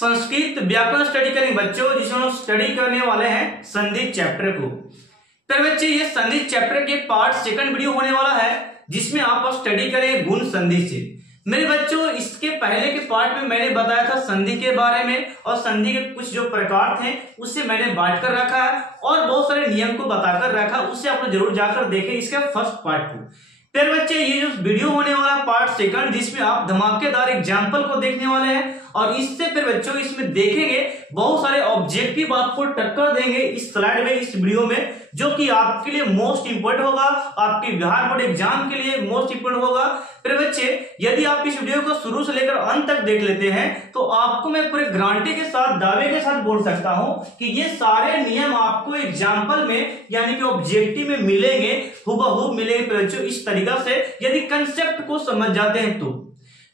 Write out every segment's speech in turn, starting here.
संस्कृत व्याकरण स्टडी करेंगे बच्चों, जिसमें हम स्टडी करने वाले हैं संधि चैप्टर को। फिर बच्चे ये संधि चैप्टर के पार्ट सेकंड वीडियो होने वाला है, जिसमें आप स्टडी करेंगे गुण संधि से। मेरे बच्चों इसके पहले के पार्ट में मैंने बताया था संधि के बारे में, और संधि के कुछ जो प्रकार थे उससे मैंने बांट कर रखा है और बहुत सारे नियम को बताकर रखा, उससे आप लोग जरूर जाकर देखें इसके फर्स्ट पार्ट को। फिर बच्चे ये जो वीडियो होने वाला पार्ट सेकंड, जिसमें आप धमाकेदार एग्जाम्पल को देखने वाले हैं, और इससे फिर बच्चों इसमें देखेंगे बहुत सारे ऑब्जेक्टिव आपको टक्कर देंगे इस स्लाइड में, इस वीडियो में, जो कि आपके लिए मोस्ट इंपोर्टेंट होगा, आपके बिहार बोर्ड एग्जाम के लिए मोस्ट इंपोर्टेंट होगा। फिर बच्चे यदि आप इस वीडियो को शुरू से लेकर अंत तक देख लेते हैं तो आपको मैं पूरे गारंटी के साथ, दावे के साथ बोल सकता हूं कि ये सारे नियम आपको एग्जाम्पल में यानी कि ऑब्जेक्टिव में मिलेंगे, हुबहू मिलेंगे बच्चों इस तरीका से, यदि कंसेप्ट को समझ जाते हैं तो।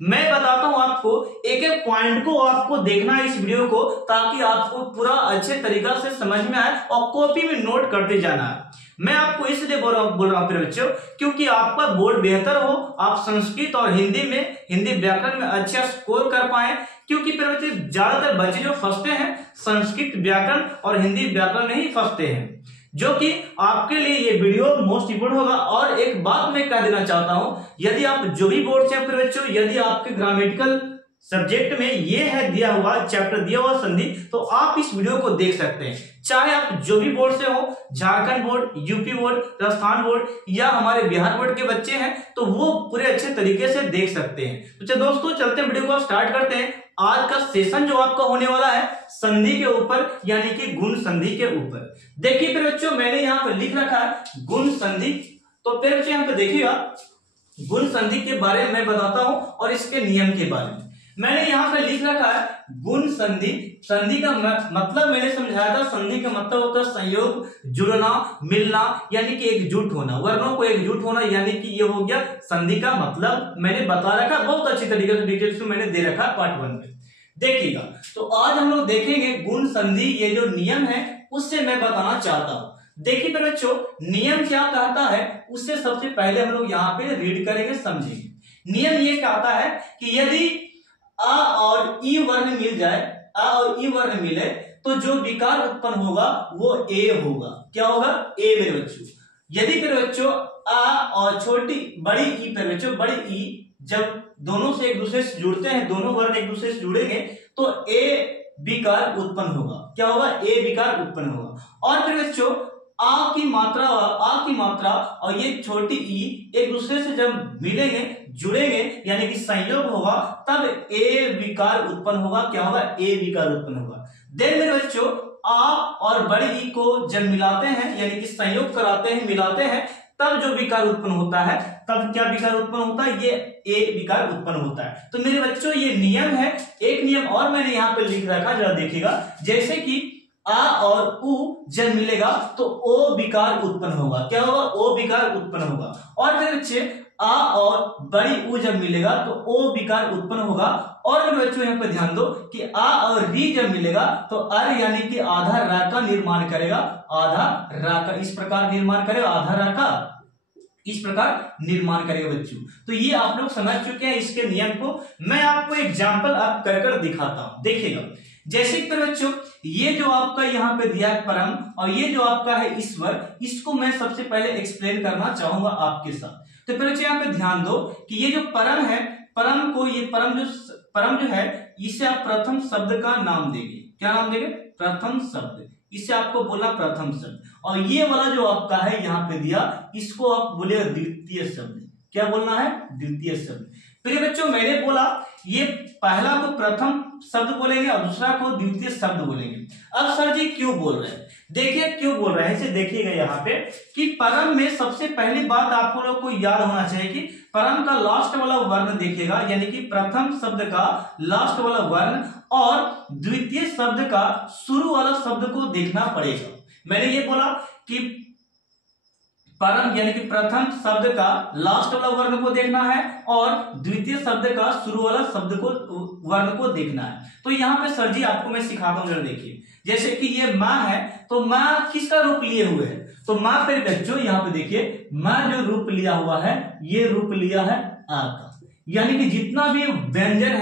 मैं बताता हूं आपको, एक एक पॉइंट को आपको देखना है इस वीडियो को, ताकि आपको पूरा अच्छे तरीका से समझ में आए और कॉपी में नोट करते जाना है। मैं आपको इसलिए बोल रहा हूं फिर बच्चों, क्योंकि आपका बोर्ड बेहतर हो, आप संस्कृत और हिंदी में, हिंदी व्याकरण में अच्छा स्कोर कर पाए, क्योंकि फिर बच्चे ज्यादातर बच्चे जो फंसते हैं संस्कृत व्याकरण और हिंदी व्याकरण में ही फंसते हैं, जो कि आपके लिए ये वीडियो मोस्ट इंपोर्टेंट होगा। और एक बात मैं कह देना चाहता हूं, यदि आप जो भी बोर्ड से फिर बच्चों, यदि आपके ग्रामेटिकल सब्जेक्ट में ये है दिया हुआ चैप्टर, दिया हुआ संधि, तो आप इस वीडियो को देख सकते हैं, चाहे आप जो भी बोर्ड से हो, Jharkhand board, UP board, Rajasthan board या हमारे बिहार बोर्ड के बच्चे हैं, तो वो पूरे अच्छे तरीके से देख सकते हैं। तो चलिए दोस्तों चलते हैं, वीडियो को स्टार्ट करते हैं। आज का सेशन जो आपका होने वाला है संधि के ऊपर, यानी कि गुण संधि के ऊपर। देखिए फिर बच्चों मैंने यहाँ पर लिख रखा है गुण संधि, तो फिर बच्चों यहाँ पे देखिएगा गुण संधि के बारे में मैं बताता हूं और इसके नियम के बारे में। मैंने यहाँ पे लिख रखा है गुण संधि। संधि का मतलब मैंने समझाया था, संधि का मतलब होता है संयोग, जुड़ना, मिलना, यानी कि एकजुट होना, वर्णों को एकजुट होना, यानी कि ये हो गया संधि का मतलब। मैंने बता रखा बहुत अच्छी तरीके से, डिटेल्स में मैंने दे रखा पार्ट 1 में, देखिएगा। तो आज हम लोग देखेंगे गुण संधि, ये जो नियम है उससे मैं बताना चाहता हूं। देखिए फिर बच्चों नियम क्या कहता है, उससे सबसे पहले हम लोग यहाँ पे रीड करेंगे, समझेंगे। नियम ये कहता है कि यदि आ और ई वर्ण मिल जाए, आ और ई वर्ण मिले, तो जो विकार उत्पन्न होगा वो ए होगा। क्या होगा? ए मेरे बच्चों। यदि फिर बच्चों आ और छोटी बड़ी ई, फिर बच्चों बड़ी ई जब दोनों से एक दूसरे से जुड़ते हैं, दोनों वर्ण एक दूसरे से जुड़ेंगे, तो ए विकार उत्पन्न होगा। क्या होगा? ए विकार उत्पन्न होगा। और फिर बच्चों आ की मात्रा और ये छोटी ई एक दूसरे से जब मिलेंगे, जुड़ेंगे, यानी कि संयोग होगा, तब ए विकार उत्पन्न होगा। क्या होगा? ए विकार उत्पन्न होगा। देन मेरे बच्चों आ और बड़ी ई को जब मिलाते हैं, यानी कि संयोग कराते हैं, मिलाते हैं, तब जो विकार उत्पन्न होता है, तब क्या विकार उत्पन्न होता है? ये ए विकार उत्पन्न होता है। तो मेरे बच्चों ये नियम है। एक नियम और मैंने यहाँ पे लिख रखा, जरा देखिएगा, जैसे कि आ और उ जब मिलेगा तो ओ विकार उत्पन्न होगा। क्या होगा? ओ विकार उत्पन्न होगा। और फिर बच्चे आ और बड़ी उ जब मिलेगा तो ओ विकार उत्पन्न होगा। और फिर बच्चों यहाँ पे ध्यान दो कि आ और री जब मिलेगा तो अर यानी कि आधा रा का निर्माण करेगा, आधा रा का इस प्रकार निर्माण करेगा, आधा रा का इस प्रकार निर्माण करेगा बच्चों। तो ये आप लोग समझ चुके हैं इसके नियम को। मैं आपको एग्जाम्पल आप कर दिखाता हूं, देखिएगा। जैसे कि बच्चों ये जो आपका यहाँ पे दिया है परम, और ये जो आपका है ईश्वर, इसको मैं सबसे पहले एक्सप्लेन करना चाहूंगा आपके साथ। तो बच्चों यहाँ पे ध्यान दो कि ये जो परम है, परम को, ये परम जो है, इसे आप प्रथम शब्द का नाम देंगे। क्या नाम देंगे? प्रथम शब्द। इसे आपको बोला प्रथम शब्द। और ये वाला जो आपका है यहाँ पे दिया, इसको आप बोले द्वितीय शब्द। क्या बोलना है? द्वितीय शब्द। फिर बच्चों मैंने बोला ये पहला को प्रथम शब्द बोलेंगे और दूसरा को द्वितीय शब्द बोलेंगे। अब सर जी क्यों बोल रहे हैं? देखिए क्यों बोल रहे हैं, इसे देखिएगा यहाँ पे कि परम में सबसे पहली बात आपको लोग को याद होना चाहिए कि परम का लास्ट वाला वर्ण देखिएगा, यानी कि प्रथम शब्द का लास्ट वाला वर्ण और द्वितीय शब्द का शुरू वाला शब्द को देखना पड़ेगा। मैंने ये बोला कि परम यानी कि प्रथम शब्द का लास्ट वाला वर्ण को देखना है और द्वितीय शब्द का शुरू वाला शब्द को वर्ण को देखना है। तो यहाँ पे सर जी आपको मैं सिखाता हूँ, जरा देखिए। जैसे कि ये माँ है, तो माँ किसका रूप लिए हुए है? तो माँ पे बच्चों यहाँ पे देखिए, माँ जो रूप लिया हुआ है, ये रूप लिया है आ का। यानी कि जितना भी व्यंजन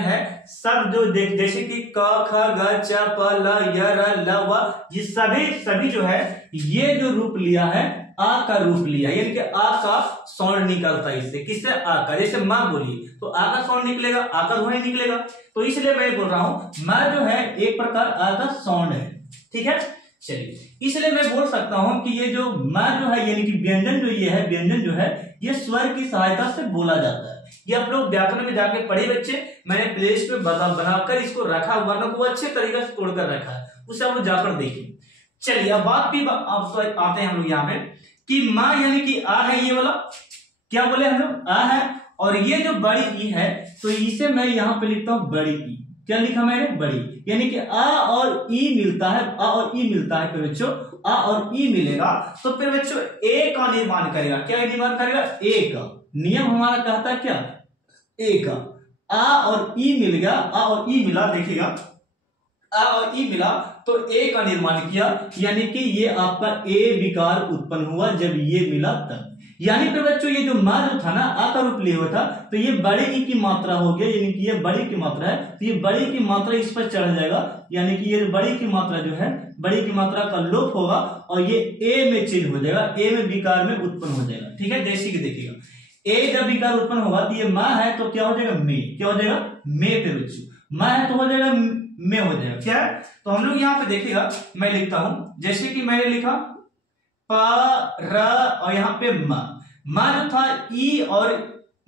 है सब जो जैसे कि क ख ग च प ल य र ल व, ये सभी जो है ये जो रूप लिया है आ का रूप लिया, यानी कि आ का साउंड निकलता है इससे। किससे? आ का। जैसे माँ बोलिए तो आ का साउंड निकलेगा, आ का ध्वनि निकलेगा। तो इसलिए मैं बोल रहा हूं माँ जो है एक प्रकार आ का साउंड है। ठीक है, चलिए इसलिए मैं बोल सकता हूं कि ये जो माँ जो है यानी कि व्यंजन जो ये है, व्यंजन जो है ये स्वर की सहायता से बोला जाता है। ये आप लोग व्याकरण में जाके पढ़े बच्चे, मैंने प्लेलिस्ट में बनाकर इसको रखा, वर्णों को अच्छे तरीके से तोड़कर रखा है, उसे आप लोग जाकर देखिए। चलिए अब बात भी आप आते हैं हम लोग यहाँ पे कि माँ यानी कि आ है, ये वाला क्या बोले हम लोग? आ है। और ये जो बड़ी ई है तो इसे मैं यहाँ पे लिखता हूं बड़ी ई। क्या लिखा मैंने? बड़ी। यानी कि आ और ई मिलता है, आ और ई मिलता है फिर बच्चों, आ और ई मिलेगा तो फिर बच्चों ए का निर्माण करेगा। क्या निर्माण करेगा? ए का। नियम हमारा कहता है क्या? ए का। आ और ई मिल गया, आ और ई मिला, देखिएगा आ और ई मिला तो ए का निर्माण किया, यानी कि ये आपका ए विकार उत्पन्न हुआ जब ये मिला तब। यानी फिर बच्चों ये जो माँ जो था ना आ का रूप लिए हुआ था तो ये बड़े ई की मात्रा हो गया, यानी कि ये बड़ी की मात्रा है तो ये बड़ी की मात्रा इस पर चढ़ जाएगा, यानी कि ये बड़ी की मात्रा जो है बड़ी की मात्रा का लोप होगा और ये ए में चेंज हो जाएगा, ए में विकार में उत्पन्न हो जाएगा। ठीक है, जैसे कि देखिएगा ए जब विकार उत्पन्न होगा तो ये माँ है तो क्या हो जाएगा? मे। क्या हो जाएगा? मे। फिर बच्चों माँ है तो हो जाएगा में हो जाएगा। क्या है? तो हम लोग यहाँ पे देखिएगा मैं लिखता हूं, जैसे कि मैंने लिखा प र और यहाँ पे माँ जो था ई और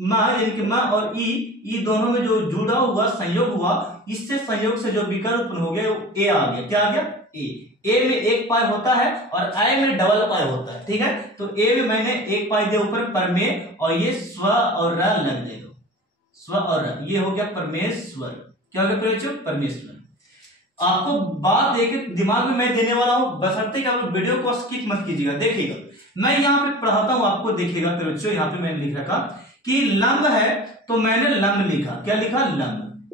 माँ, यानी कि माँ और ई दोनों में जो जुड़ा हुआ संयोग हुआ, इससे संयोग से जो विकार उत्पन्न हो गया वो ए आ गया। क्या आ गया? ए में एक पाई होता है और आई में डबल पाई होता है। ठीक है, तो ए में मैंने एक पाई दिया ऊपर पर में और ये स्व और र लग जाएगा, स्व और र, ये हो गया परमेश्वर। क्या हो गया? परमेश्वर। आपको बात देखे दिमाग में मैं देने वाला हूं, बशर्ते कि आप वीडियो को स्किप मत कीजिएगा। देखिएगा मैं यहाँ पे पढ़ाता हूं आपको, देखिएगा फिर बच्चों यहाँ पे मैंने लिख रखा कि लंब है तो मैंने लंब लिखा। क्या लिखा? लंब।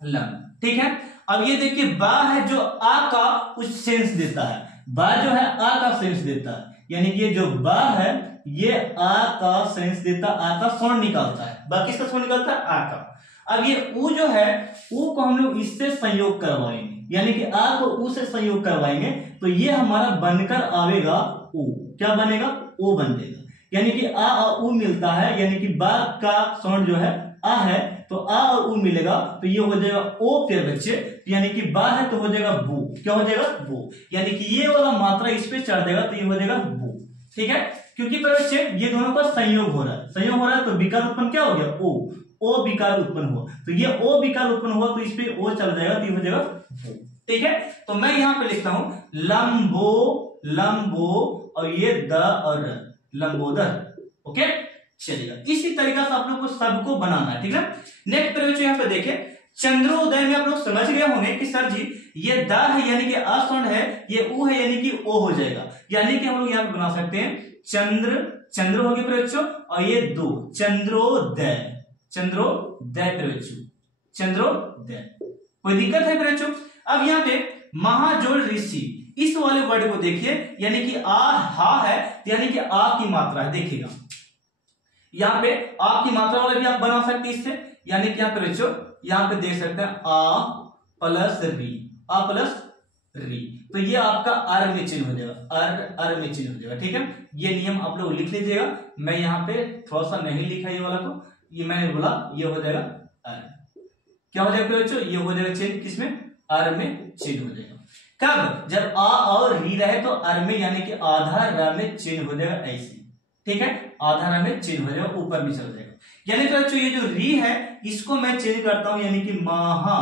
लंब। ठीक है, अब ये देखिए बा है जो आ का कुछ सेंस देता है, बा जो है आ का सेंस देता है, यानी कि ये जो बा है ये आ का सेंस देता, आ का साउंड निकालता है। बा किसका साउंड निकालता है? आ का। अब ये ऊ जो है ऊ को हम लोग इससे संयोग करवाएंगे, यानी कि आ को ऊ से संयोग करवाएंगे तो ये हमारा बनकर आवेगा ऊ। क्या बनेगा? ओ बन जाएगा, यानी कि आ और ऊ मिलता है, यानी कि बा का साउंड जो है आ है तो आ और ऊ मिलेगा तो ये हो जाएगा ओ। फिर बच्चे यानी कि बा है तो हो जाएगा बू। क्या हो जाएगा? बू। यानी कि ये वाला मात्रा इस पे चढ़ जाएगा तो ये हो जाएगा बू। ठीक है, क्योंकि बच्चे ये दोनों का संयोग हो रहा है, संयोग हो रहा है तो विकार उत्पन्न क्या हो गया? ओ विकार उत्पन्न हुआ तो ये ओ विकार उत्पन्न हुआ तो इस पे ओ चल जाएगा तो ये हो जाएगा बो। ठीक है, तो मैं यहाँ पे लिखता हूं लंबो, लंबो और ये द और लंबोदर। ओके, चलिएगा इसी तरीका से आप लोग को सबको बनाना है। ठीक है, नेक्स्ट पर यहाँ पे देखें चंद्रोदय में आप लोग समझ गए होंगे कि सर जी ये द है यानी कि अ साउंड है, ये ऊ है यानी कि ओ हो जाएगा, यानी कि हम लोग यहाँ पे बना सकते हैं चंद्र हो गया बच्चों और ये दो चंद्रोदय, चंद्रोदय चंद्रोदय। कोई दिक्कत है बच्चों? अब यहाँ पे महाजोड़ ऋषि इस वाले वर्ड को देखिए, यानी कि आ हा है यानी कि आ की मात्रा है। देखिएगा यहाँ पे आ की मात्रा वाला भी आप बना सकते हैं इससे, यानी कि यहाँ पे बच्चों यहाँ पे देख सकते हैं आ प्लस री, आ प्लस री, तो ये आपका अर में चिन्ह हो जाएगा, अर में चिन्ह हो जाएगा। ठीक है, ये नियम आप लोग लिख लीजिएगा। मैं यहाँ पे थोड़ा सा नहीं लिखा ये वाला को, ये मैंने बोला ये हो जाएगा अर। क्या हो जाएगा बच्चों? ये हो जाएगा चिन्ह किसमें? अर में चिन्ह हो जाएगा। कब? जब आ और री रहे तो अर में, यानी कि आधा र में चिन्ह हो जाएगा ऐसे। ठीक है, आधा र में चिन्ह हो जाएगा, ऊपर में चल जाएगा। यानी कि बच्चों ये जो री है इसको मैं चेंज करता हूं, यानी कि महा,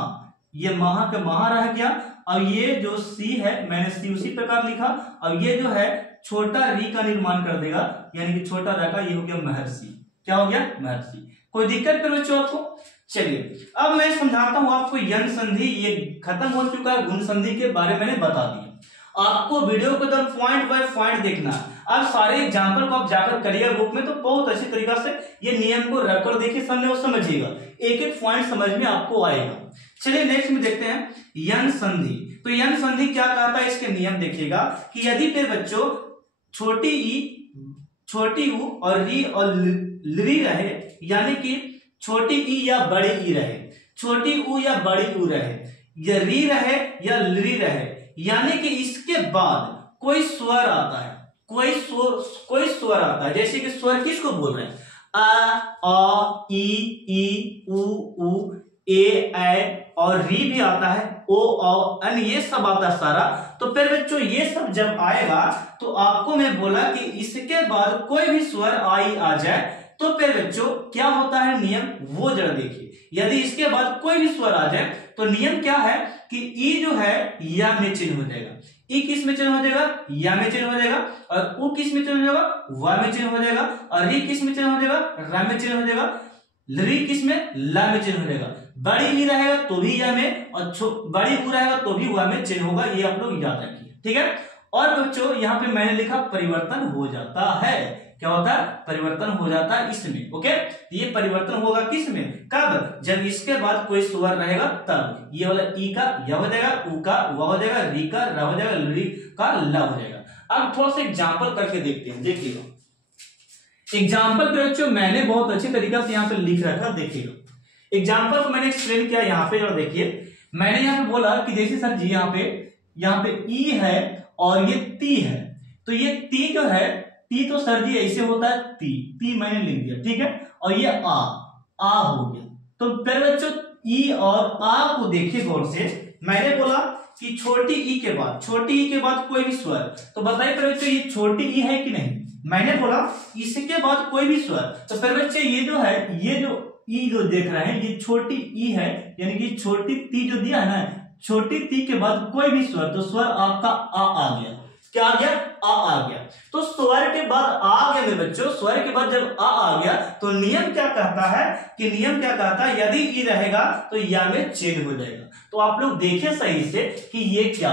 ये महा का महा रह गया। अब ये जो सी है मैंने सी उसी प्रकार लिखा। अब ये जो है छोटा री का निर्माण कर देगा, यानी कि छोटा र का, ये हो गया महर्षि। क्या हो गया? महर्षि। कोई दिक्कत फिर बच्चों आपको? चलिए अब मैं समझाता हूं आपको यन संधि, ये खत्म हो चुका है, गुण संधि के बारे में मैंने बता दिया। आपको वीडियो को एकदम पॉइंट बाय पॉइंट देखना। अब सारे एग्जाम्पल को आप जाकर करिएगा बुक में तो बहुत अच्छी तरीका से ये नियम को रखकर देखिए सामने और समझिएगा, एक एक पॉइंट समझ में आपको आएगा। चलिए नेक्स्ट में देखते हैं यन संधि। तो यन संधि क्या कहता है, इसके नियम देखिएगा कि यदि फिर बच्चों छोटी ई, छोटी ऊ और री और ली रहे, यानी कि छोटी ई या बड़ी ई रहे, छोटी ऊ या बड़ी ऊ रहे, या री रहे या ली रहे, यानी कि इसके बाद कोई स्वर आता है, कोई स्वर आता है। जैसे कि स्वर किसको बोल रहे हैं? आ ई उ ए और री भी आता है, ओ अन, ये सब आता है सारा। तो फिर बच्चों ये सब जब आएगा तो आपको मैं बोला कि इसके बाद कोई भी स्वर आई आ जाए तो फिर बच्चों क्या होता है नियम, वो जरा देखिए। यदि इसके बाद कोई भी स्वर आ जाए तो नियम क्या है कि ई जो है या में चिन्ह हो जाएगा, ई किस में चिन्ह हो जाएगा? या में चिन्ह हो जाएगा। और उ किस में चिन्ह हो जाएगा? वा में चिन्ह हो जाएगा। और री किस में चिन्ह हो जाएगा? रा में चिन्ह हो जाएगा। री किस में? ला में चिन्ह हो जाएगा। बड़ी ई रहेगा तो भी या में, और बड़ी ऊ रहेगा तो भी वा में चिन्ह होगा। ये आप लोग याद रखिए, ठीक है। और बच्चों यहाँ पे मैंने लिखा परिवर्तन हो जाता है। क्या होता है? परिवर्तन हो जाता है इसमें। ओके, ये परिवर्तन होगा किसमें? कब? जब इसके बाद कोई स्वर रहेगा तब। ये वाला ई का या हो जाएगा, ऊ का वा हो जाएगा, री का रा हो जाएगा, री का ला हो जाएगा। अब थोड़ा सा एग्जाम्पल करके देखते हैं, देखिएगा। एग्जाम्पल पे बच्चों मैंने बहुत अच्छी तरीके से यहाँ पे लिख रखा, देखिएगा। एग्जाम्पल को मैंने एक्सप्लेन किया यहाँ पे, और देखिए मैंने यहाँ पे बोला कि जैसे सर जी यहाँ पे ई है और ये ती है, तो ये ती जो है, ती तो सर जी ऐसे होता है, ती मैंने लिख दिया, ठीक है। और ये आ हो गया। तो फिर बच्चों ई और आ को देखिए गौर से। मैंने बोला कि छोटी ई के बाद कोई भी स्वर, तो बताइए फिर बच्चों ये छोटी ई है कि नहीं? मैंने बोला इसके बाद कोई भी स्वर, तो फिर बच्चे ये जो है, ये जो ई जो देख रहे हैं ये छोटी ई है, यानी कि छोटी ती जो दिया है ना, छोटी ती के बाद कोई भी स्वर, तो स्वर आपका आ गया। क्या आ गया? आ गया। तो स्वर के बाद आ गया मेरे बच्चों, स्वर के बाद जब आ गया तो नियम क्या कहता है कि यदि ई रहेगा तो या में चिन्ह हो जाएगा। तो आप लोग देखें सही से कि ये क्या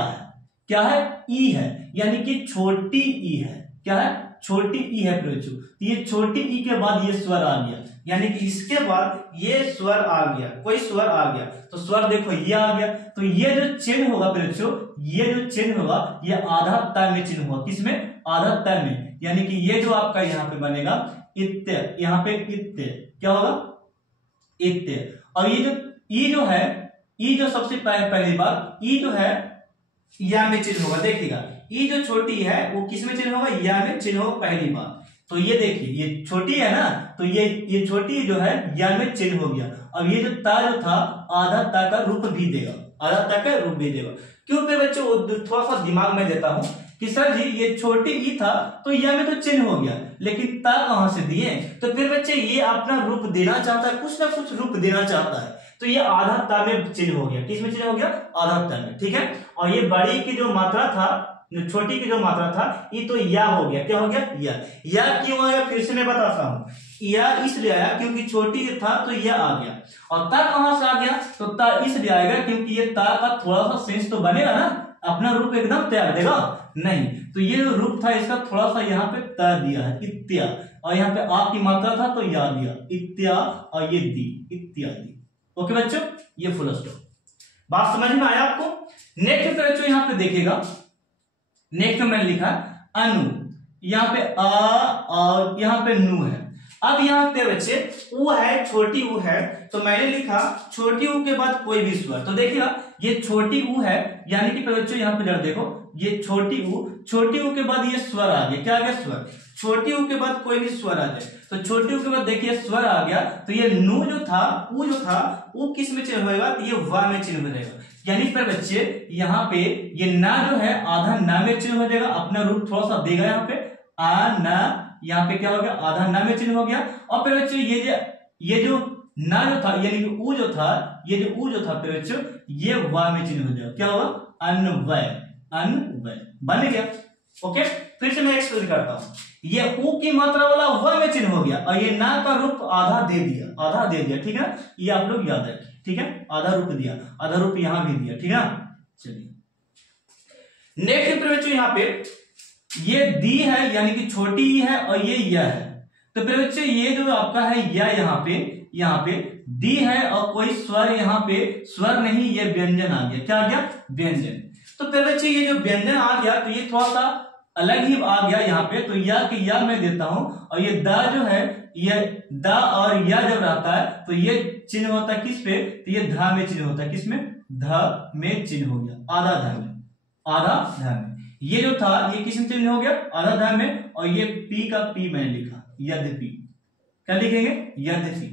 है? ई है, यानी कि छोटी ई है। क्या है? छोटी ई है बच्चों। ये छोटी ई के बाद ये स्वर आ गया, यानी कि इसके बाद ये स्वर आ गया, कोई स्वर आ गया, तो स्वर देखो ये आ गया। तो ये जो चिन्ह होगा बच्चों, ये जो चिन्ह होगा ये आधा त में चिन्ह होगा। किसमें? आधा त में, यानी कि ये जो आपका यहाँ पे बनेगा इत्य, यहाँ पे इत्य क्या होगा? इत्य। और ये जो ई जो है, ई जो सबसे पहली बार ई जो है या में चिन्ह होगा। देखिएगा ई जो छोटी है वो किस में चिन्ह होगा? या में चिन्ह होगा पहली बार। तो ये देखिए ये छोटी है ना, तो ये छोटी जो है या में चिन्ह हो गया। अब ये जो ता जो था आधा ता का रूप भी देगा, आधा ता का रूप भी देगा। क्यों पे बच्चों थोड़ा सा दिमाग में देता हूं कि सर जी ये छोटी ई था तो या में तो चिन्ह हो गया, लेकिन ता कहां से दिए? तो फिर बच्चे ये अपना रूप देना चाहता है, कुछ ना कुछ रूप देना चाहता है, तो ये आधा ता में चिन्ह हो गया। किस में चिन्ह हो गया? आधा ता में, ठीक है। और ये बड़ी की जो मात्रा था, छोटी की जो मात्रा था, ये तो या हो गया। क्या हो गया? या क्यों आया? फिर से मैं बताता हूं। या इसलिए आया क्योंकि छोटी था तो या आ गया। और ता कहां से आ गया? तो ता इसलिए आएगा क्योंकि ये ता का थोड़ा सा सेंस तो बनेगा ना, अपना रूप एकदम त्याग देगा नहीं। तो ये जो रूप था इसका थोड़ा सा यहाँ पे ता दिया है, इत्या, और यहाँ पे आ की मात्रा था तो या दिया, इत्या, और ये दी, इत्यादि। ओके बच्चों, ये फुल स्टॉप। बात समझ में आया आपको? नेक्स्ट बच्चों यहाँ पे देखिएगा, नेक्स्ट में मैंने लिखा अनु, यहाँ पे आ और यहाँ पे नु है। अब यहाँ पे बच्चे ऊ है, छोटी ऊ है, तो मैंने लिखा छोटी ऊ के बाद कोई भी स्वर। तो देखिएगा ये छोटी ऊ है, यानी कि बच्चों यहाँ पे जरा देखो, ये छोटी ऊ के बाद ये स्वर आ गया। क्या आ गया? स्वर। छोटी ऊ के बाद कोई भी स्वर आ जाए, तो छोटी ऊ के बाद देखिए स्वर आ गया, तो ये नु जो था, ऊ किस में चिन्ह होगा? तो ये वा में चिन्ह हो जाएगा। यानी पर बच्चे यहाँ पे ये ना जो है आधा ना में चिन्ह हो जाएगा, अपना रूप थोड़ा सा देगा यहाँ पे आ ना, यहाँ पे क्या हो गया? आधा ना में चिन्ह हो गया। और फिर बच्चों ये जो ना जो था, यानी कि ऊ जो था, ये जो ऊ जो था फिर बच्चों ये वा में चिन्ह हो जाएगा। क्या होगा? अन्वय बन गया। ओके, फिर से मैं एक्सप्लेन करता हूं। ये ऊ की मात्रा वाला व में चिन्ह हो गया, और ये ना का रूप आधा दे दिया, ठीक है। ये आप लोग याद रखें, ठीक है। आधा रूप दिया, आधा रूप यहां भी दिया, ठीक है। चलिए नेक्स्ट बच्चों यहाँ पे ये दी है, यानी कि छोटी ई है, और ये या है। तो फिर बच्चे ये जो आपका है या यहाँ पे दी है, और कोई स्वर यहाँ पे स्वर नहीं, ये व्यंजन आ गया। क्या आ गया? व्यंजन। तो फिर बच्चे ये जो व्यंजन आ गया तो ये थोड़ा सा अलग ही आ गया यहाँ पे, तो या के या मैं देता हूं, और ये दा जो है, ये दा और या जब रहता है तो ये चिन्ह होता है किस पे, तो ये धा में चिन्ह होता है, किसमें, ध में चिन्ह हो गया, आधा धा में, आधा धा में। ये जो था ये किस में चिन्ह हो गया, आधा धा में, और ये पी का पी मैंने लिखा, यद्यपि, क्या लिखेंगे, यद्यपि,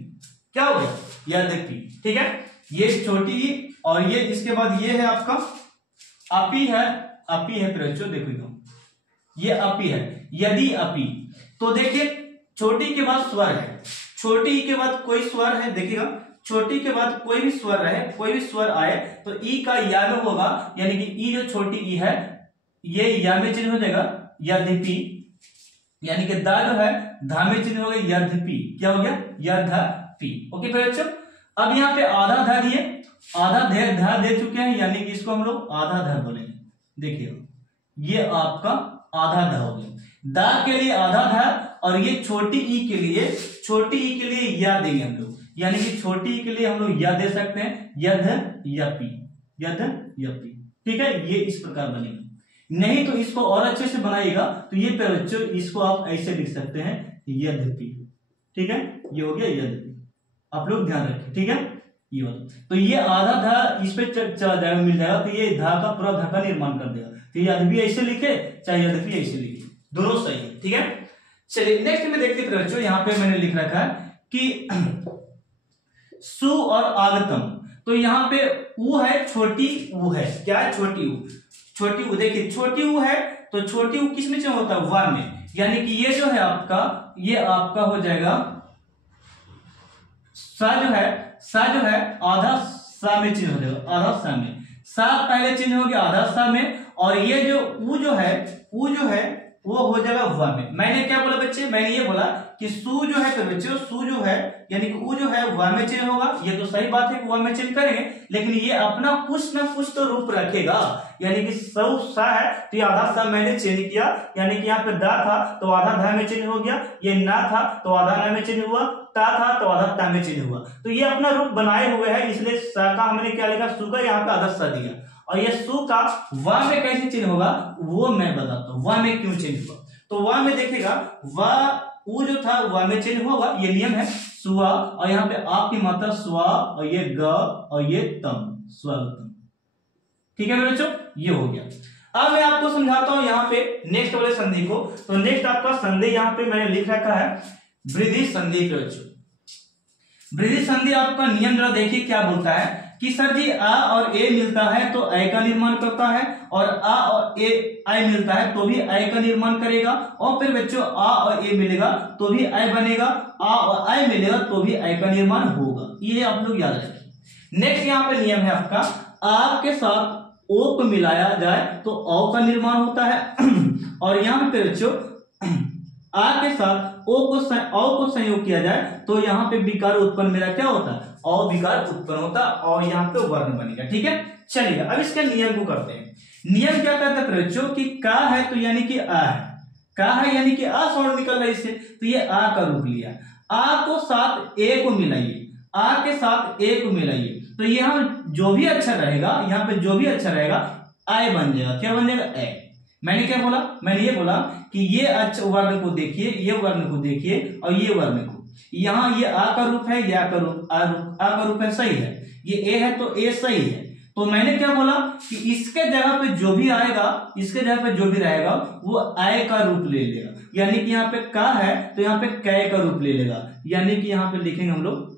क्या हो गया, यद्यपि, ठीक है। ये छोटी ई, और ये इसके बाद ये है आपका अपी है, अपी है बच्चों, देखो ये अपी है, यदि अपी, तो देखिए छोटी के बाद स्वर है, छोटी के बाद कोई स्वर है, देखिएगा छोटी के बाद कोई भी स्वर रहे, कोई भी स्वर आए तो ई का या में होगा, यानी कि ई जो छोटी ई है ये या में चिन्ह हो जाएगा, यद्यपि, यानी कि दा जो है धा में चिन्ह हो गया, यद्यपि, क्या हो गया, यद्यपि। ओके बच्चों, अब यहाँ पे आधा धा दिए, आधा धा दे चुके हैं, यानी कि इसको हम लोग आधा धा बोलेंगे। देखिए ये आपका आधा धा हो गया, दा के लिए आधा धा, और ये छोटी ई के लिए, छोटी ई के लिए या देंगे हम लोग, यानी कि छोटी ई के लिए हम लोग या दे सकते हैं, यद्यपि, यद्यपि, ठीक है। ये इस प्रकार बनेगा, नहीं तो इसको और अच्छे से बनाइएगा तो ये बच्चों इसको आप ऐसे लिख सकते हैं, यद्यपि, ठीक है। ये हो गया यद्यपि, आप लोग ध्यान रखें, ठीक है। ये वाला, तो ये आधा धा इस पे चला जाएगा, मिल जाएगा, तो ये धा का पूरा धा का निर्माण कर देगा। तो यद्यपि ऐसे लिखे चाहे यद्यपि ऐसे लिखे, दोनों सही है, ठीक है। चलिए नेक्स्ट में देखते हैं बच्चों, यहाँ पे मैंने लिख रखा है कि सु और आगतम, तो यहाँ पे ऊ है, छोटी ऊ है, क्या है, छोटी ऊ, छोटी ऊ, देखिए छोटी ऊ है तो छोटी ऊ किस में चिन्ह होता है, वा में, यानी कि ये जो है आपका, ये आपका हो जाएगा सा जो है, सा जो है आधा सा में चिन्ह हो जाएगा, आधा सा में, सा पहले चिन्ह हो गया आधा सा में, और ये जो ऊ जो है, ऊ जो है वो हो जाएगा व में। मैंने क्या बोला बच्चे, मैंने ये बोला कि सु जो है, तो बच्चों सु जो है यानी कि ऊ जो है व में चिन्ह होगा, ये तो सही बात है कि व में चिन्ह करेंगे, लेकिन ये अपना कुछ ना कुछ तो रूप रखेगा, यानी कि सौ सा है तो ये आधा सा मैंने चिन्ह किया, यानी कि यहाँ पे दा था तो आधा धा में चिन्ह हो गया, ये ना था तो आधा ना में चिन्ह हुआ, ता था तो आधा ता में चिन्ह हुआ, तो ये अपना रूप बनाए हुए है, इसलिए सा का हमने क्या लिखा, सु का यहाँ पे आधा सा दिया, और ये सु का वा में कैसे चिन्ह होगा वो मैं बताता हूँ, वा में क्यों चिन्ह हुआ। तो वा में देखिएगा, वा ऊ जो था वा में चिन्ह होगा, ये नियम है, सुआ, और यहाँ पे आपकी मात्रा स्वा, और ये ग और ये तम, स्वागतम, ठीक है मेरे बच्चों, ये हो गया। अब मैं आपको समझाता हूं यहाँ पे नेक्स्ट वाले संधि को। तो नेक्स्ट आपका संधि यहाँ पे मैंने लिख रखा है वृद्धि संधि के बच्चों। वृद्धि संधि आपका नियम जरा देखिए क्या बोलता है कि सर जी आ और ए मिलता है तो ए का निर्माण करता है, और आ और ए आई मिलता है तो भी आई का निर्माण करेगा, और फिर बच्चों आ और ए मिलेगा तो भी आई बनेगा, आ और आई मिलेगा तो भी आई का निर्माण होगा, ये आप लोग याद रखिए। नेक्स्ट यहाँ पे नियम है आपका, आ के साथ ओ को मिलाया जाए तो औ का निर्माण होता है, और यहाँ पे बच्चों आ के साथ ओ को संयोग किया जाए तो यहाँ पे विकार उत्पन्न मेरा क्या होता है, औ विकार उत्पन्न होता है, और यहाँ पे वर्ण बनेगा, ठीक है। चलिए अब इसके नियम को करते हैं। नियम क्या कहता है बच्चों कि का है तो यानी कि आ है, का है यानी कि आ साउंड निकल रहा है इससे, तो ये आ का रूप लिया, आ को साथ ए को मिलाइए, आ के साथ ए को मिलाइए तो यहाँ जो भी अक्षर रहेगा, यहाँ पे जो भी अक्षर रहेगा आई बन जाएगा, क्या बन जाएगा, ए। मैंने क्या बोला, मैंने ये बोला कि ये अक्षर वर्ण को देखिए, ये वर्ण को देखिए और ये वर्ण को, यहाँ ये आ का रूप है, या का रूप आ का रूप है, सही है, ये ए है तो ए सही है। तो मैंने क्या बोला कि इसके जगह पे जो भी आएगा, इसके जगह पे जो भी रहेगा वो आय का रूप ले लेगा, यानी कि यहाँ पे का है तो यहाँ पे कै का रूप ले लेगा, यानी कि यहाँ पे लिखेंगे हम लोग,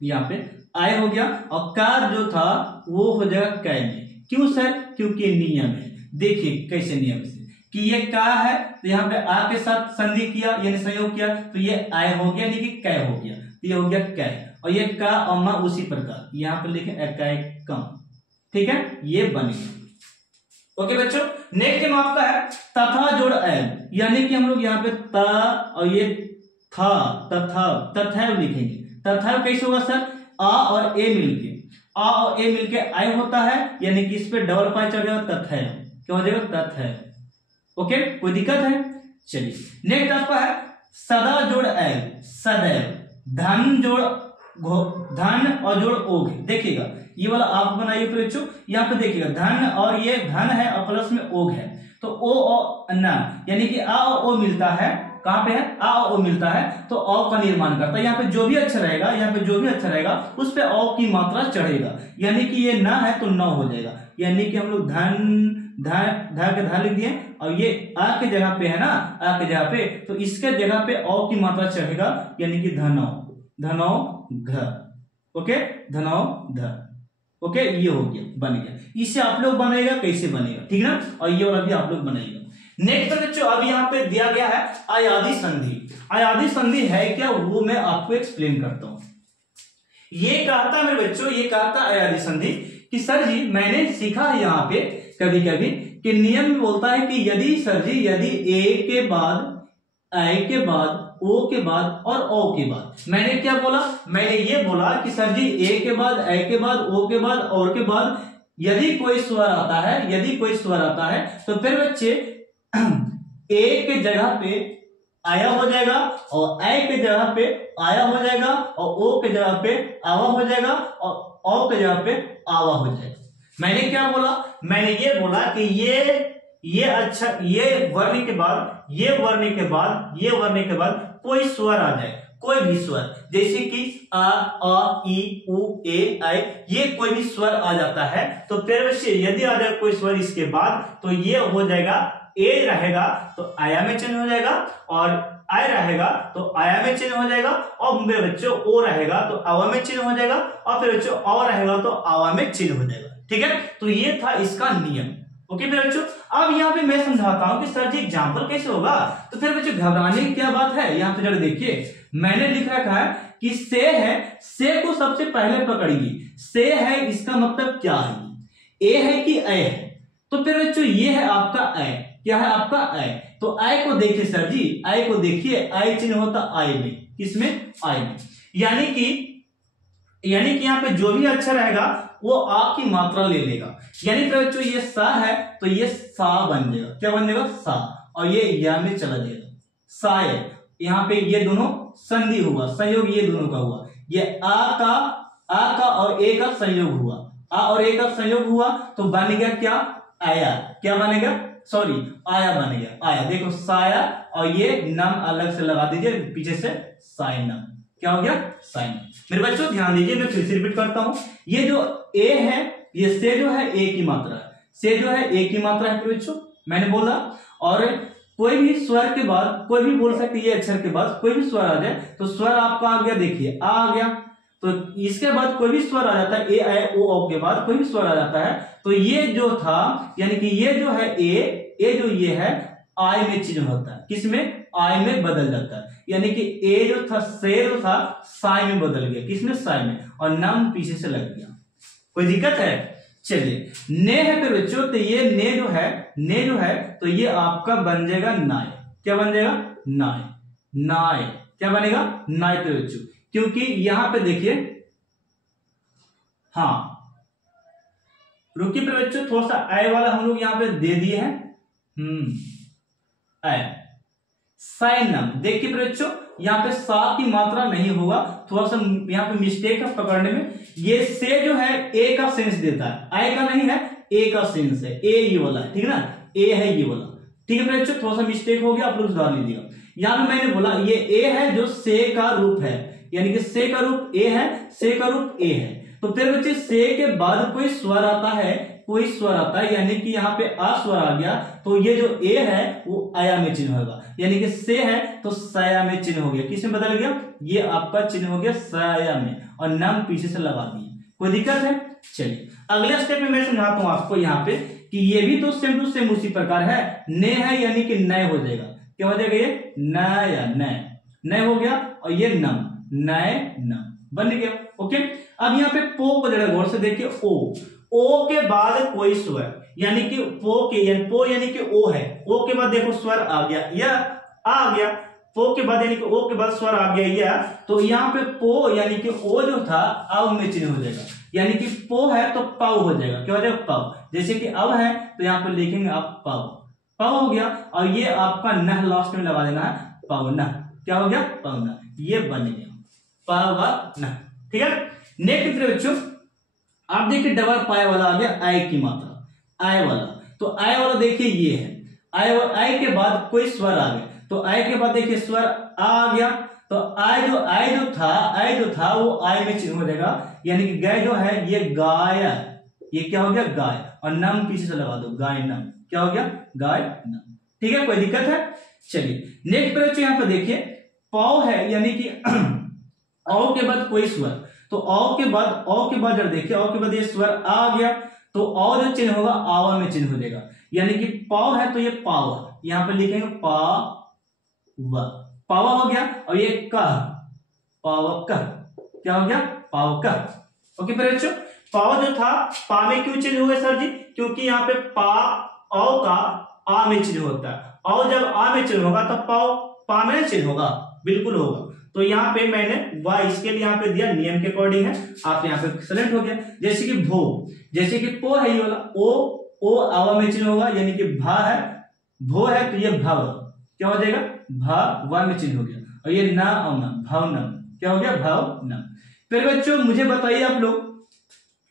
यहाँ पे आय हो गया और कार जो था वो हो जाएगा कै में। क्यों सर, क्योंकि नियम है। देखिए कैसे नियम से कि ये का है तो यहाँ पे आ के साथ संधि किया यानी संयोग किया तो ये आय हो गया यानी कि कै हो गया, तो ये हो गया कै, और ये का और मा उसी प्रकार यहाँ पे लिखे कै कम, ठीक है, ये बन गया। ओके बच्चों, नेक्स्ट में आपका है तथा जोड़ एल, यानी कि हम लोग यहाँ पे त और ये था तथा तथैव लिखेंगे। तथैव कैसे होगा सर, आ और ए मिलके, आ और ए मिलके आई होता है, यानी कि इस पे डबल पाई चढ़ जाएगा तथैव, क्या हो जाएगा तथैव। ओके, कोई दिक्कत है। चलिए नेक्स्ट आपका है सदा जोड़ एल, सदैव, धन जोड़ धन और जोड़ ओघ। देखिएगा ये वाला आप बनाइए बच्चों, यहाँ पे देखिएगा धन और ये धन है और प्लस में ओघ है, तो ओ और न, यानी कि आ और ओ मिलता है, कहां पे है, आ और ओ मिलता है तो औ का निर्माण करता है। यहाँ पे जो भी अक्षर रहेगा, यहाँ पे जो भी अक्षर रहेगा उस पे औ की मात्रा चढ़ेगा, यानी कि ये न है तो न हो जाएगा। यानी कि हम लोग धन ध के ध लिख दिए और ये आ के जगह पे है ना, आ के जगह पे, तो इसके जगह पे औ की मात्रा चढ़ेगा, यानी कि धनौ, धनौ घ, ओके, धनौ ध, ओके, ये हो गया, बन गया। इसे आप लोग बनाएगा, कैसे बनेगा, ठीक ना, और ये वाला भी आप लोग बनाएगा। नेक्स्ट बच्चों अब यहाँ पे दिया गया है अयादी संधि। अयादी संधि है क्या, वो मैं आपको एक्सप्लेन करता हूं। ये कहता है मेरे बच्चों, ये कहता है अयादी संधि कि सर जी मैंने सीखा है यहाँ पे कभी कभी कि नियम में बोलता है कि यदि सर जी, यदि ए के बाद, आई के बाद, ओ के बाद और ओ के बाद, मैंने क्या बोला, मैंने ये बोला कि सर जी ए के बाद, आई के बाद, ओ के बाद और के बाद यदि कोई स्वर आता है, यदि कोई स्वर आता है तो फिर बच्चे ए के जगह पे आया हो जाएगा और आई के जगह पे आया हो जाएगा और ओ के जगह पे आवा हो जाएगा और ओ के जगह पे आवा हो जाएगा। मैंने क्या बोला, मैंने ये बोला कि ये अच्छा, ये वर्ण के बाद, ये वर्ण के बाद, ये वर्ण के बाद कोई स्वर आ जाए, कोई भी स्वर, जैसे कि आ ई उ ए आई, ये कोई भी स्वर आ जाता है तो फिर से यदि आ जाए कोई स्वर इसके बाद तो ये हो जाएगा, ए रहेगा तो आया में चेंज हो जाएगा और आई रहेगा तो आया में चेंज हो जाएगा और मेरे बच्चों ओ रहेगा तो आवा में चेंज हो जाएगा और फिर बच्चों औ रहेगा तो आवा में चेंज हो जाएगा। ठीक है, तो ये था इसका नियम। ओके मेरे बच्चों, अब यहाँ पे मैं समझाता हूं कि सर जी एग्जाम्पल कैसे होगा। तो फिर बच्चों घबराने की क्या बात है, यहाँ पे जरा देखिए मैंने लिख रखा है कि से है, से को सबसे पहले पकड़िए। से है इसका मतलब क्या है, ए है कि ए है, तो फिर बच्चों ये है आपका ए, क्या है आपका आई, तो आई को देखिए सर जी, आई को देखिए, आई चिन्ह होता आई में, किसमें, आई में, यानी कि यहाँ पे जो भी अक्षर रहेगा वो आ की मात्रा ले लेगा। यानी फिर बच्चों ये सा है तो ये सा बन जाएगा, क्या बन जाएगा, सा, और ये या में चला जाएगा, सा है। यहाँ पे ये दोनों संधि हुआ, संयोग ये दोनों का हुआ, ये आ का और ए का संयोग हुआ, आ और ए का संयोग हुआ तो बन गया क्या, आया, क्या बनेगा, सॉरी आया बन गया, आया। देखो साया और ये नम अलग से लगा दीजिए पीछे से, साइनम, क्या हो गया, साइनम। मेरे बच्चों ध्यान दीजिए, मैं फिर से रिपीट करता हूं, ये जो ए है, ये से जो है ए की मात्रा है, से जो है ए की मात्रा है बच्चों, मैंने बोला। और कोई भी स्वर के बाद, कोई भी बोल सकते ये अक्षर के बाद कोई भी स्वर आ जाए तो स्वर आपका आ गया, देखिए आ गया, तो इसके बाद कोई भी स्वर आ जाता है, ए आई ओ के बाद कोई भी स्वर आ जाता है तो ये जो था, यानी कि ये जो है ए जो ये है आई में चेंज होता है, किसमें, आई में बदल जाता है, यानी कि ए जो था, से जो था साई में बदल गया, किसमें, साई में, और नम पीछे से लग गया। कोई दिक्कत है, चलिए ने है फिर बच्चों, तो ये ने जो है तो ये आपका बन जाएगा नाय, क्या बन जाएगा, नाय, नाय, क्या बनेगा, नाय पे बच्चों, क्योंकि यहां पे देखिए, हाँ रुकिए पे बच्चों, थोड़ा सा आई वाला हम लोग यहां पे दे दिए हैं, साइनम, देखिए बच्चों यहाँ पे सा की मात्रा नहीं होगा, थोड़ा सा यहाँ पे मिस्टेक है पकड़ने में। ये से जो है ए का सेंस देता है, आई का नहीं है, ए का सेंस है, ए ये वाला है, ठीक है ना, ए है ये वाला, ठीक है बच्चों, थोड़ा सा मिस्टेक हो गया, आप लोग सुधार लीजिएगा। यहाँ पे मैंने बोला ये ए है जो से का रूप है, यानी कि से का रूप ए है, से का रूप ए है, तो फिर बच्चे से के बाद कोई स्वर आता है, कोई स्वर आता है, यानी कि यहाँ पे आ स्वर आ गया तो ये जो ए है वो आया में चिन्ह होगा, यानी कि से है तो साया में चिन्ह हो गया, किसमें बदल गया, ये आपका चिन्ह हो गया साया में, और नम पीछे से लगा दिए। कोई दिक्कत है, चलिए अगले स्टेप में मैं समझाता हूं आपको यहाँ पे कि ये भी तो सेम टू सेम उसी प्रकार है, ने है यानी कि नय हो जाएगा, क्या हो जाएगा, ये नया, नय हो गया, और ये नम, नय नम बन गया। ओके, अब यहाँ पे पो को जरा गौर से देखिए, ओ के बाद कोई स्वर, यानी कि पो यानी कि ओ है, ओ के बाद देखो स्वर आ गया, यह आ गया, पो के बाद यानी कि ओ के बाद स्वर आ गया यह, तो यहाँ पे पो यानी कि ओ जो था अव में चिन्ह हो जाएगा, यानी कि पो है तो पाव हो जाएगा, क्या हो जाएगा, पाव, जैसे कि अव है तो यहाँ पे लिखेंगे आप पाव, पाव हो गया, और ये आपका नह लास्ट में लगा देना है, पावना, क्या हो गया, पावना, ये बन गया पावना। ठीक है, नेक्स्ट बच्चों आप देखिए डबल पाए वाला आ गया, आई की मात्रा, आय वाला, तो आय वाला देखिए ये है, आई के बाद कोई स्वर आ गया, तो आई के बाद देखिए स्वर आ गया, तो आई जो था वो आई में चिन्ह हो जाएगा, यानी कि गाय जो है ये गाय, ये क्या हो गया गाय, और नम पीछे से लगा दो, गाय नम, क्या हो गया गाय नम। ठीक है, कोई दिक्कत है? चलिए नेक्स्ट पर यहाँ पे देखिए पौ है, यानी कि औ के बाद कोई स्वर, तो औ के बाद जब देखिए औ के बाद ये स्वर आ गया, तो औ जो चिन्ह होगा आवा में चिन्ह हो जाएगा, यानी कि पौ है तो ये पावा, यहाँ पे लिखेंगे पावा हो गया, और ये कह पावक, क्या हो गया पावक। ओके फिर बच्चों, पावा जो था पा में क्यों चिन्ह हो गया सर जी? क्योंकि यहाँ पे पा औ का आ में चिन्ह होता है, और जब आ में चिन्ह होगा तो पा में चिन्ह होगा, बिल्कुल होगा। तो यहाँ पे मैंने वाह इसके लिए यहाँ पे दिया, नियम के अकॉर्डिंग है, आप यहाँ पे सेलेक्ट हो गया। जैसे कि भो, जैसे कि पो है ये वाला, ओ आवा में चिन्ह होगा, यानी कि भा है, भो है तो ये भव, क्या हो जाएगा भा, वा में चिन्ह हो गया, और ये ना और ना भवनम, क्या हो गया भवनम। फिर बच्चों मुझे बताइए आप लोग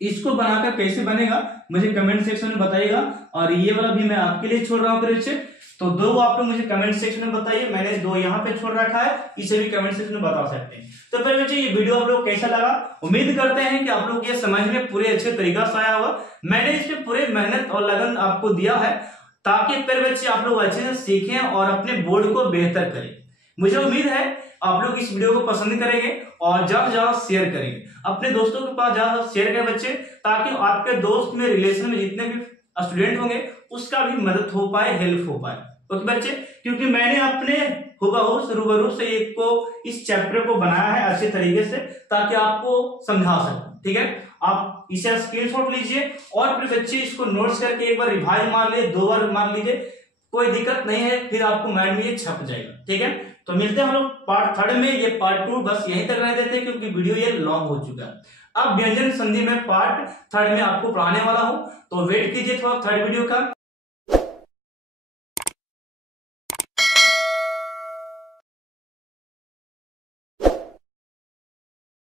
इसको बनाकर कैसे बनेगा, मुझे कमेंट सेक्शन में बताइएगा, और ये वाला भी मैं आपके लिए छोड़ रहा हूँ फिर से, तो दो आप लोग मुझे कमेंट सेक्शन में बताइए, मैंने दो यहाँ पे छोड़ रखा है, इसे भी कमेंट सेक्शन में बता सकते हैं। तो फिर बच्चों ये वीडियो आप लोग कैसा लगा, उम्मीद करते हैं कि आप लोग ये समझ में पूरे अच्छे तरीका से आया होगा। मैंने इसमें पूरे मेहनत और लगन आपको दिया है, ताकि फिर बच्चे आप लोग अच्छे से सीखें और अपने बोर्ड को बेहतर करें। मुझे उम्मीद है आप लोग इस वीडियो को पसंद करेंगे और ज्यादा से ज्यादा शेयर करेंगे, अपने दोस्तों के पास ज्यादा शेयर करें बच्चे, ताकि आपके दोस्त में रिलेशन में जितने भी स्टूडेंट होंगे उसका भी मदद हो पाए, हेल्प हो पाए। ओके बच्चे, क्योंकि मैंने अपने हुबहू रूबरू से एक को इस चैप्टर को बनाया है अच्छे तरीके से, ताकि आपको समझा सकूं। ठीक है, आप इसे स्क्रीनशॉट लीजिए और फिर बच्चे इसको नोट्स करके एक बार रिवाइज मार ले, 2 बार मार लीजिए, कोई दिक्कत नहीं है, फिर आपको माइंड में ये छप जाएगा। ठीक है, तो मिलते हैं हम लोग पार्ट 3 में। ये पार्ट 2 बस यहीं तक रह देते हैं, क्योंकि वीडियो ये लॉन्ग हो चुका है। अब व्यंजन संधि में पार्ट 3 में आपको पढ़ाने वाला हूं, तो वेट कीजिए थोड़ा 3rd वीडियो का।